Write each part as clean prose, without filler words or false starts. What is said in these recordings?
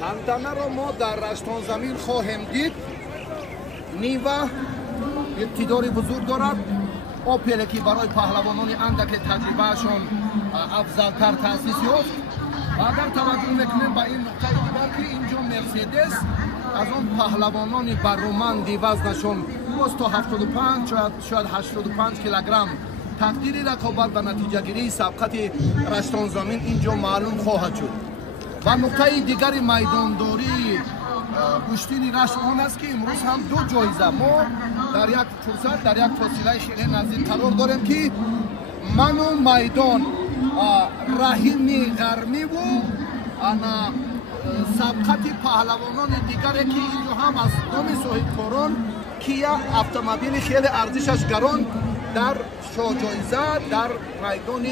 تنتنه را ما در رشتان زمین خواهیم دید. نیوه اقتداری بزرگ دارد. اوپل که برای پهلوانان اندک تجربهشان افضلتر تأسیس یافت. و اگر توجه میکنیم به این نقطه دیگر که اینجا مرسدس از اون پهلوانان برومند وزنشون باز تا 75 شاید 85 کیلوگرم تقدیری رقابت و نتیجه گیری سبقت رشتان زمین اینجا معلوم خواهد شد. و نقطه دیگر میدانداری گشتین رشت آن است که امروز هم دو جایزه ما در یک فرصت در یک فاصله خیلی نزدیک قرار داریم که من و میدان رحیم غرمی و سبقت پهلوانان دیگری که اینجا هم از نام صاحبکاران کیا اتومبیل خیلی ارزشش گران در جایزه در میدان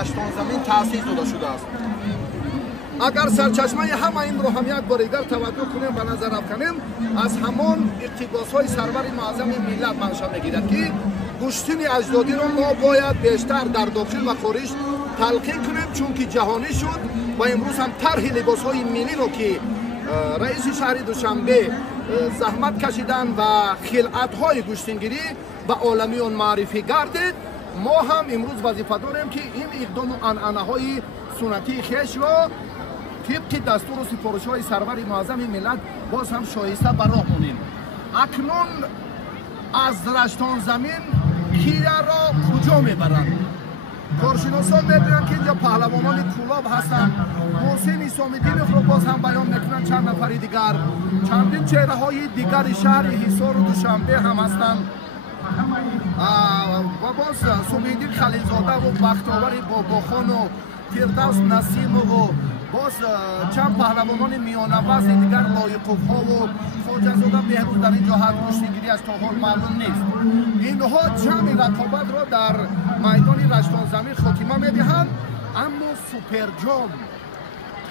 رشتان زمین تأسیس داده شده است. اگر سرچشمه همه این رو هم یک بار دیگر توجه کنیم و نظر افکنیم از همان اقتباس‌های سرور معظم ملت منشأ میگیرد که گشتین اجدادی را ما باید بیشتر در داخل و خارج تلقین کنیم، چون که جهانی شد و امروز هم طرح لباس‌های ملی رو که رئیس شهر دوشنبه زحمت کشیدن و خلعت‌های گشتینگیری به عالمیان معرفی گردید. ما هم امروز وظیفه داریم که این اقدام و عنعنه‌های سنتی خویش را طبق دستور و سفارش‌های سرور معظم ملت باز هم شایسته به راه مانیم. اکنون از رشتان زمین کیا را کجا میبرند؟ کارشناسان می‌گویند که اینجا پهلوانان کولاب هستند. محسن اسام‌الدینوف را باز هم بیان میکنند، چند نفر دیگر، چندین چهره‌های دیگر شهر حصار و دوشنبه هم هستند. و باز سمیدین خلیلزاده و بختاور باباخان و فردوس نسیم و باز چند پهلوانان میانه وزن دیگر لایق‌ها و خواجه‌زاده بهروز در اینجا هست. گشتینگیری از تا حال معلوم نیست. اینها جمع رقابت را در میدان رشتان زمین خاتمه میدهند. اما سوپرجام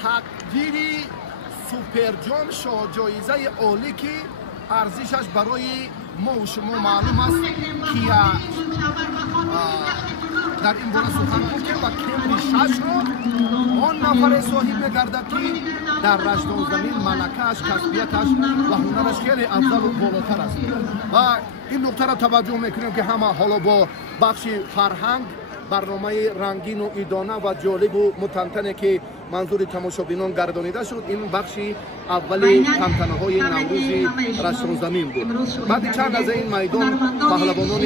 تقدیری سوپرجام جایزه عالی که ارزشش برای ما و شما معلوم است که در این باره سخن گفتیم و کمری 6 رو آن نفر صاحب میگردد که در رشتان زمین ملکه‌اش، کسبیتش و هنرش خیلی افضل و بالاتر است. و این نکته را توجه میکنیم که همه حالا با بخش فرهنگ برنامه رنگین و ایدانه و جالب و متنتنه که منظور تماشابینان گردانیده شد. این بخشی اولی تنتنه‌های نوروز رشتان زمین بود. بعد چند از این میدان پهلوانان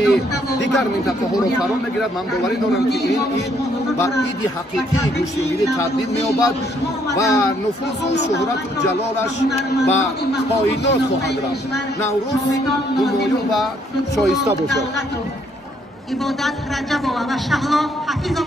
دیگر منطقه ها رو فرا میگیرد. من باوری دارم که این اید بر عید حقیقی گشتینگیری تبدیل می‌یابد و نفوذ و شهرت و جلالش و کائنات خواهد رفت. نوروز همایون و شایسته باشد. عبادت رجب و شهلا حفیظ و